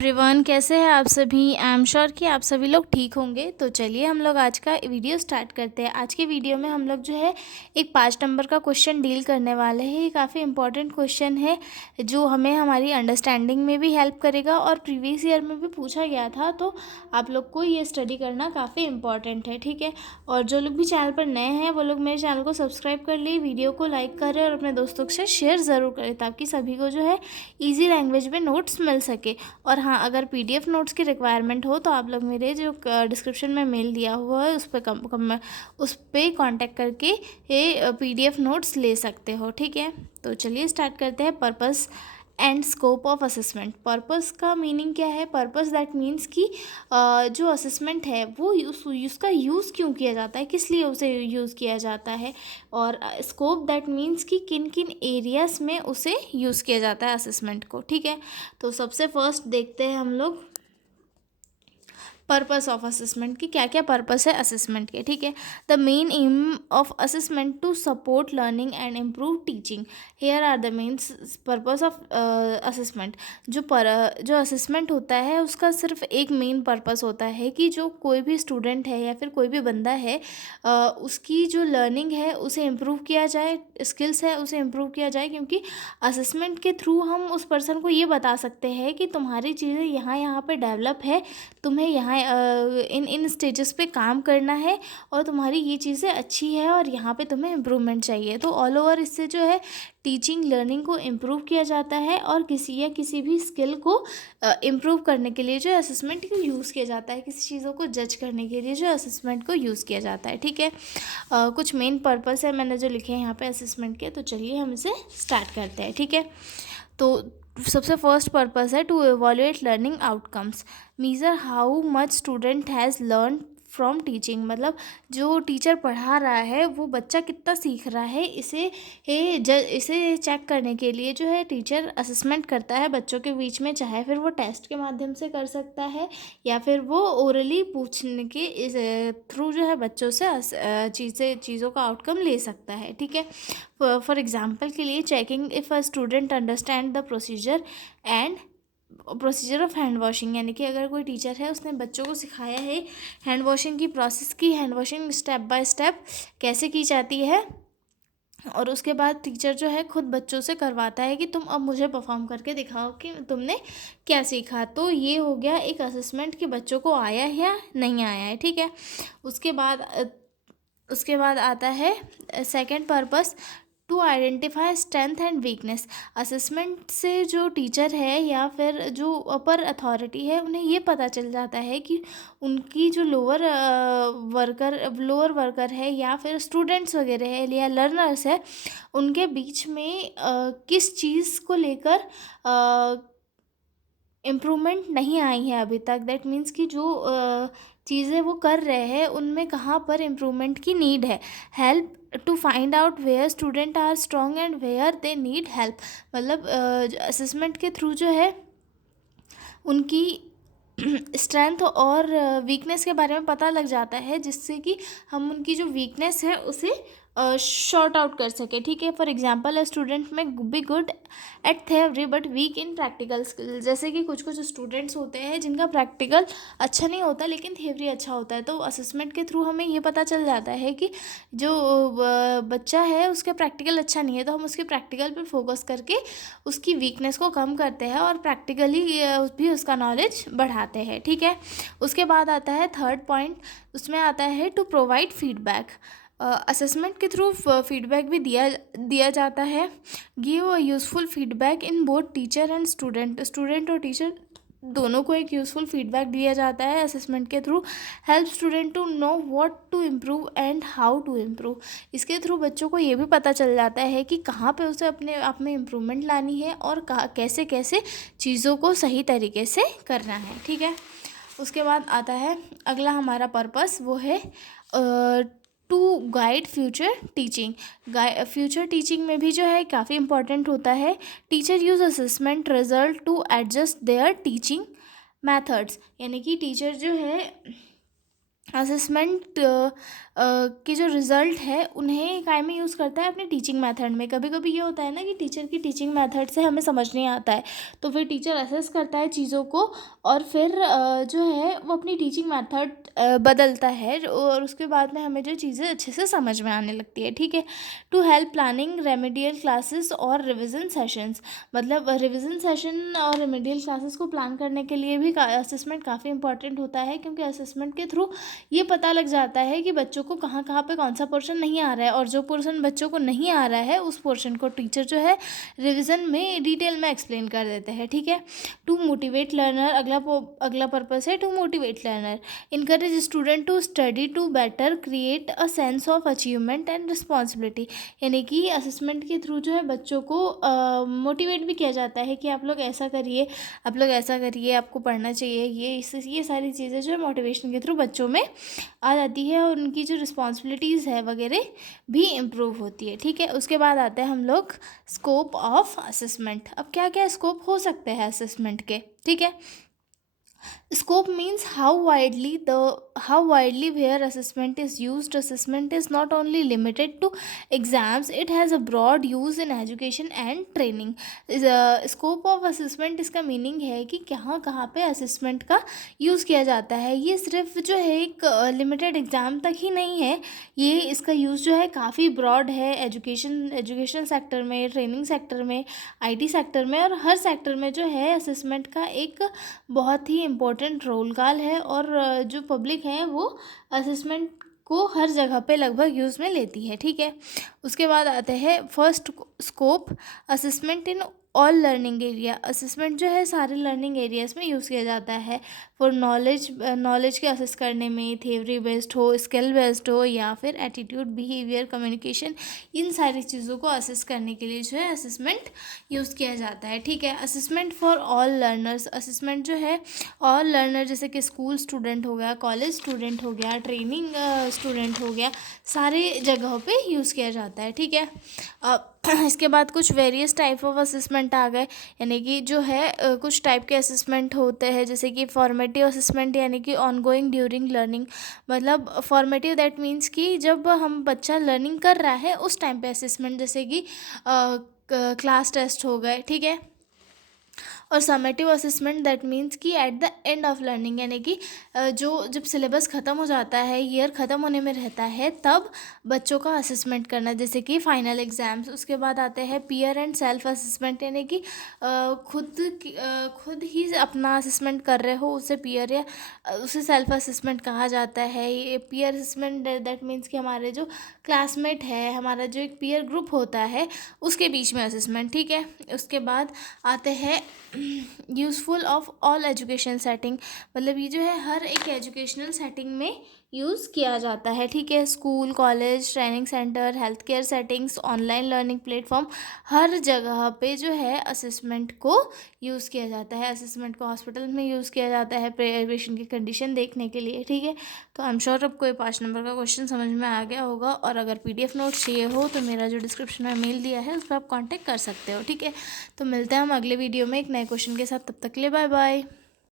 Everyone, कैसे हैं आप सभी। आई एम श्योर कि आप सभी लोग ठीक होंगे। तो चलिए हम लोग आज का वीडियो स्टार्ट करते हैं। आज के वीडियो में हम लोग जो है एक 5 नंबर का क्वेश्चन डील करने वाले हैं। ये काफ़ी इंपॉर्टेंट क्वेश्चन है जो हमें हमारी अंडरस्टैंडिंग में भी हेल्प करेगा और प्रीवियस ईयर में भी पूछा गया था। तो आप लोग को ये स्टडी करना काफ़ी इंपॉर्टेंट है, ठीक है। और जो लोग भी चैनल पर नए हैं वो लोग मेरे चैनल को सब्सक्राइब कर लिए, वीडियो को लाइक करें और अपने दोस्तों के साथ शेयर ज़रूर करें ताकि सभी को जो है ईजी लैंग्वेज में नोट्स मिल सके। और हाँ, अगर पीडीएफ नोट्स की रिक्वायरमेंट हो तो आप लोग मेरे जो डिस्क्रिप्शन में मेल दिया हुआ है उस पर कांटेक्ट करके ये पीडीएफ नोट्स ले सकते हो, ठीक है। तो चलिए स्टार्ट करते हैं। Purpose and scope of assessment. Purpose का मीनिंग क्या है? पर्पस दैट मीन्स कि जो असेसमेंट है वो उसका यूज़ क्यों किया जाता है, किस लिए उसे यूज़ किया जाता है। और स्कोप दैट मीन्स कि किन किन एरियाज़ में उसे यूज़ किया जाता है असेसमेंट को, ठीक है। तो सबसे फर्स्ट देखते हैं हम लोग पर्पस ऑफ असेसमेंट की क्या क्या पर्पस है असेसमेंट के, ठीक है। The main aim of assessment to support learning and improve teaching. Here are the main purpose of assessment. जो असेसमेंट होता है उसका सिर्फ एक मेन पर्पस होता है कि जो कोई भी स्टूडेंट है या फिर कोई भी बंदा है उसकी जो लर्निंग है उसे इम्प्रूव किया जाए, स्किल्स है उसे इम्प्रूव किया जाए। क्योंकि असेसमेंट के थ्रू हम उस पर्सन को ये बता सकते हैं कि तुम्हारी चीज़ें यहाँ यहाँ पे डेवलप है, तुम्हें यहाँ इन इन स्टेजेस पे काम करना है और तुम्हारी ये चीज़ें अच्छी है और यहाँ पे तुम्हें इम्प्रूवमेंट चाहिए। तो ऑल ओवर इससे जो है टीचिंग लर्निंग को इम्प्रूव किया जाता है और किसी भी स्किल को इम्प्रूव करने के लिए जो असेसमेंट को यूज़ किया जाता है, किसी चीज़ों को जज करने के लिए जो असेसमेंट को यूज़ किया जाता है, ठीक है। कुछ मेन पर्पस है मैंने जो लिखे हैं यहाँ पे असेसमेंट के, तो चलिए हम इसे स्टार्ट करते हैं, ठीक है। तो सबसे फर्स्ट पर्पस है to evaluate learning outcomes. Measure how much student has learn from teaching. मतलब जो टीचर पढ़ा रहा है वो बच्चा कितना सीख रहा है, इसे चेक करने के लिए जो है टीचर असेसमेंट करता है बच्चों के बीच में। चाहे फिर वो टेस्ट के माध्यम से कर सकता है या फिर वो ओरली पूछने के थ्रू जो है बच्चों से चीज़ों का आउटकम ले सकता है, ठीक है। फॉर एग्जाम्पल के लिए checking if a student understand the procedure of hand washing. यानी कि अगर कोई टीचर है उसने बच्चों को सिखाया है हैंड वॉशिंग की प्रोसेस की, hand washing step by step कैसे की जाती है, और उसके बाद टीचर जो है खुद बच्चों से करवाता है कि तुम अब मुझे परफॉर्म करके दिखाओ कि तुमने क्या सीखा। तो ये हो गया एक असेसमेंट कि बच्चों को आया है या नहीं आया है, ठीक है। उसके बाद आता है second purpose to identify strength and weakness. Assessment से जो टीचर है या फिर जो अपर अथॉरिटी है उन्हें ये पता चल जाता है कि उनकी जो लोअर वर्कर है या फिर स्टूडेंट्स वगैरह है या लर्नर्स है उनके बीच में किस चीज़ को लेकर इम्प्रूवमेंट नहीं आई है अभी तक। दैट मीन्स कि जो चीज़ें वो कर रहे हैं उनमें कहाँ पर इम्प्रूवमेंट की नीड है। Help to find out where student are strong and where they need help. मतलब असेसमेंट के थ्रू जो है उनकी स्ट्रेंथ और वीकनेस के बारे में पता लग जाता है, जिससे कि हम उनकी जो वीकनेस है उसे शॉर्ट आउट कर सके, ठीक है। For example a student may be good at theory but weak in practical skill. जैसे कि कुछ स्टूडेंट्स होते हैं जिनका प्रैक्टिकल अच्छा नहीं होता लेकिन थ्योरी अच्छा होता है। तो असेसमेंट के थ्रू हमें ये पता चल जाता है कि जो बच्चा है उसका प्रैक्टिकल अच्छा नहीं है, तो हम उसके प्रैक्टिकल पर फोकस करके उसकी वीकनेस को कम करते हैं और प्रैक्टिकली भी उसका नॉलेज बढ़ाते हैं, ठीक है। उसके बाद आता है थर्ड पॉइंट, उसमें आता है टू प्रोवाइड फीडबैक। असेसमेंट के थ्रू फीडबैक भी दिया जाता है। Give a useful feedback in both teacher and student और टीचर दोनों को एक यूज़फुल फीडबैक दिया जाता है असेसमेंट के through. Help student to know what to improve and how to improve. इसके थ्रू बच्चों को ये भी पता चल जाता है कि कहाँ पे उसे अपने आप में इम्प्रूवमेंट लानी है और कैसे कैसे चीज़ों को सही तरीके से करना है, ठीक है। उसके बाद आता है अगला हमारा पर्पस, वो है to guide future teaching. Future teaching में भी जो है काफ़ी इंपॉर्टेंट होता है। Teacher use assessment result to adjust their teaching methods. यानी कि टीचर जो है असेसमेंट के जो रिज़ल्ट है उन्हें काय में यूज़ करता है अपने टीचिंग मेथड में। कभी कभी ये होता है ना कि टीचर की टीचिंग मेथड से हमें समझ नहीं आता है, तो फिर टीचर असेस करता है चीज़ों को, और फिर जो है वो अपनी टीचिंग मेथड बदलता है, और उसके बाद में हमें जो चीज़ें अच्छे से समझ में आने लगती है। ठीक है। To help planning remedial classes और रिविज़न सेशंस, मतलब रिविज़न सेशन और रेमेडियल क्लासेस को प्लान करने के लिए भी असेसमेंट काफ़ी इंपॉर्टेंट होता है, क्योंकि असेसमेंट के थ्रू ये पता लग जाता है कि बच्चों को कहाँ कहाँ पे कौन सा पोर्शन नहीं आ रहा है, और जो पोर्शन बच्चों को नहीं आ रहा है उस पोर्शन को टीचर जो है रिवीजन में डिटेल में एक्सप्लेन कर देते हैं। ठीक है। टू मोटिवेट लर्नर, अगला पर्पस है to motivate learner, encourage student to study to better create a sense of achievement and responsibility, यानी कि असेसमेंट के थ्रू जो है बच्चों को मोटिवेट भी किया जाता है कि आप लोग ऐसा करिए, आप लोग ऐसा करिए, आपको पढ़ना चाहिए, ये सारी चीज़ें जो है मोटिवेशन के थ्रू बच्चों में आ जाती है, और उनकी जो रिस्पॉन्सिबिलिटीज़ है वगैरह भी इम्प्रूव होती है। ठीक है। उसके बाद आते हैं हम लोग स्कोप ऑफ असेसमेंट। अब क्या क्या स्कोप हो सकते हैं असेसमेंट के। ठीक है। Scope means how widely where assessment is used. Assessment is not only limited to exams; it has a broad use in education and training. Scope of assessment इसका मीनिंग है कि कहाँ कहाँ पे असेसमेंट का यूज़ किया जाता है। ये सिर्फ जो है एक लिमिटेड एग्ज़ाम तक ही नहीं है, ये इसका यूज़ जो है काफ़ी ब्रॉड है, एजुकेशन सेक्टर में, ट्रेनिंग सेक्टर में, आईटी सेक्टर में, और हर सेक्टर में जो है असेसमेंट का एक बहुत ही इम्पोर्टेंट रोल कॉल है, और जो पब्लिक है वो असेसमेंट को हर जगह पे लगभग यूज़ में लेती है। ठीक है। उसके बाद आते हैं first scope, assessment in all learning area. Assessment जो है सारे लर्निंग एरियाज़ में यूज़ किया जाता है, फॉर नॉलेज के असेस करने में, थ्योरी बेस्ड हो, स्किल बेस्ड हो, या फिर एटीट्यूड, बिहेवियर, कम्युनिकेशन, इन सारी चीज़ों को असेस करने के लिए जो है असेसमेंट यूज़ किया जाता है। ठीक है। Assessment for all learners, assessment जो है ऑल लर्नर, जैसे कि स्कूल स्टूडेंट हो गया, कॉलेज स्टूडेंट हो गया, ट्रेनिंग स्टूडेंट हो गया, सारे जगहों पे यूज़ किया जाता है। ठीक है। इसके बाद कुछ वेरियस टाइप ऑफ असेसमेंट आ गए, यानी कि जो है कुछ टाइप के असेसमेंट होते हैं, जैसे कि फॉर्मेटिव असेसमेंट, यानी कि ऑनगोइंग ड्यूरिंग लर्निंग। मतलब फॉर्मेटिव दैट मीन्स कि जब हम बच्चा लर्निंग कर रहा है उस टाइम पे असेसमेंट, जैसे कि क्लास टेस्ट हो गए। ठीक है। और समेटिव असेसमेंट दैट मीन्स कि at the end of learning, यानी कि जो जब सिलेबस ख़त्म हो जाता है, ईयर ख़त्म होने में रहता है, तब बच्चों का असेसमेंट करना, जैसे कि फाइनल एग्ज़ाम्स। उसके बाद आते हैं पीयर एंड सेल्फ असेसमेंट, यानी कि खुद ही अपना असेसमेंट कर रहे हो उसे पीयर या उसे सेल्फ असेसमेंट कहा जाता है। ये पीयर असेसमेंट दैट मीन्स कि हमारे जो क्लासमेट है, हमारा जो एक पीयर ग्रुप होता है, उसके बीच में असेसमेंट। ठीक है। उसके बाद आते हैं useful of all education setting, मतलब ये जो है हर एक एजुकेशनल सेटिंग में यूज़ किया जाता है। ठीक है। School, college, training centre, health care settings, online learning platform, हर जगह पे जो है असेसमेंट को यूज़ किया जाता है। असेसमेंट को हॉस्पिटल में यूज़ किया जाता है पेशेंट की कंडीशन देखने के लिए। ठीक है। तो आई एम श्योर आपको ये 5 नंबर का क्वेश्चन समझ में आ गया होगा, और अगर PDF नोट्स चाहिए हो तो मेरा जो डिस्क्रिप्शन में मेल दिया है उस पर आप कॉन्टैक्ट कर सकते हो। ठीक है। तो मिलते हैं हम अगले वीडियो में एक नए क्वेश्चन के साथ, तब तक के लिए बाय बाय।